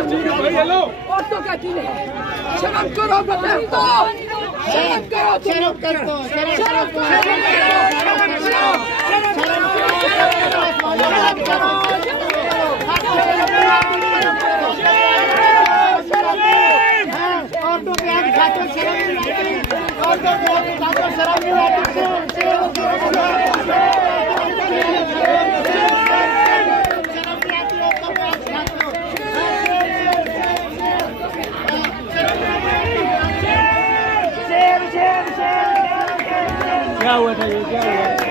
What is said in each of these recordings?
औरतों का दिन है, शर्म करो बहन को, शर्म करो, शर्म करो, शर्म क्या हुआ था ये, क्या हुआ?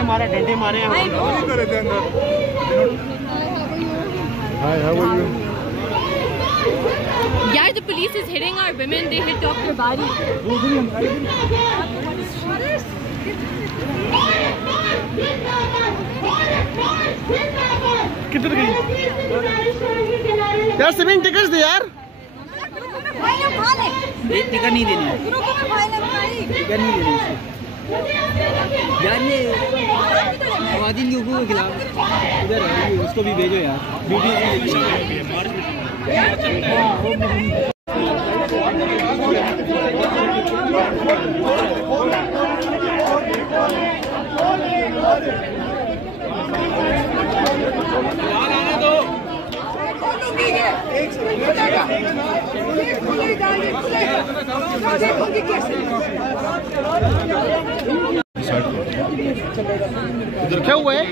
हमारा डंडे मारे हैं। Yeah, the police is hitting our women. They hit off their body. किधर गई यार? 7 टिकट्स दे यार। टिकट नहीं देनी है, टिकट नहीं देनी यार। ये आवाज़ के ऊपर के खिलाफ इधर है, उसको भी भेजो यार, वीडियो इधर क्या हुआ है?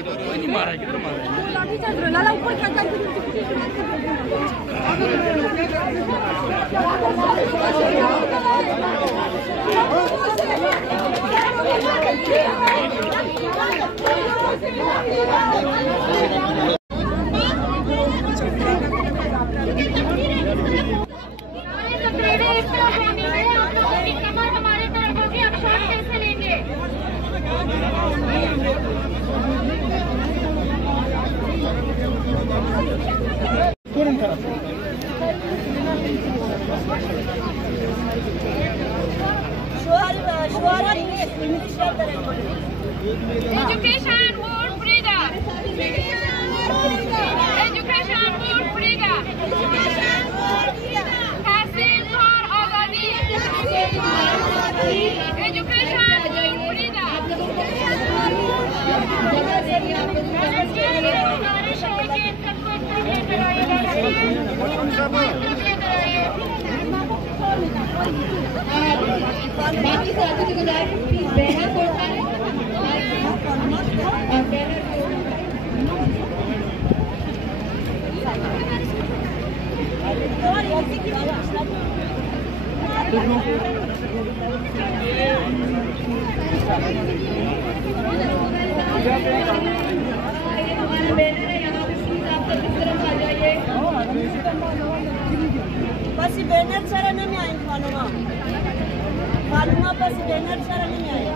Education for freedom. Education for freedom. Passing for Azadi. Education for freedom. बाकी साथी को गुजारिश प्लीज बैनर छोड़ना है और बैनर हमारा बैनर है यहाँ पे, प्लीज आप सब इस तरफ आ जाइए। बस बैनर सारा नहीं आए, फालूमा बस बैनर सारा नहीं आए।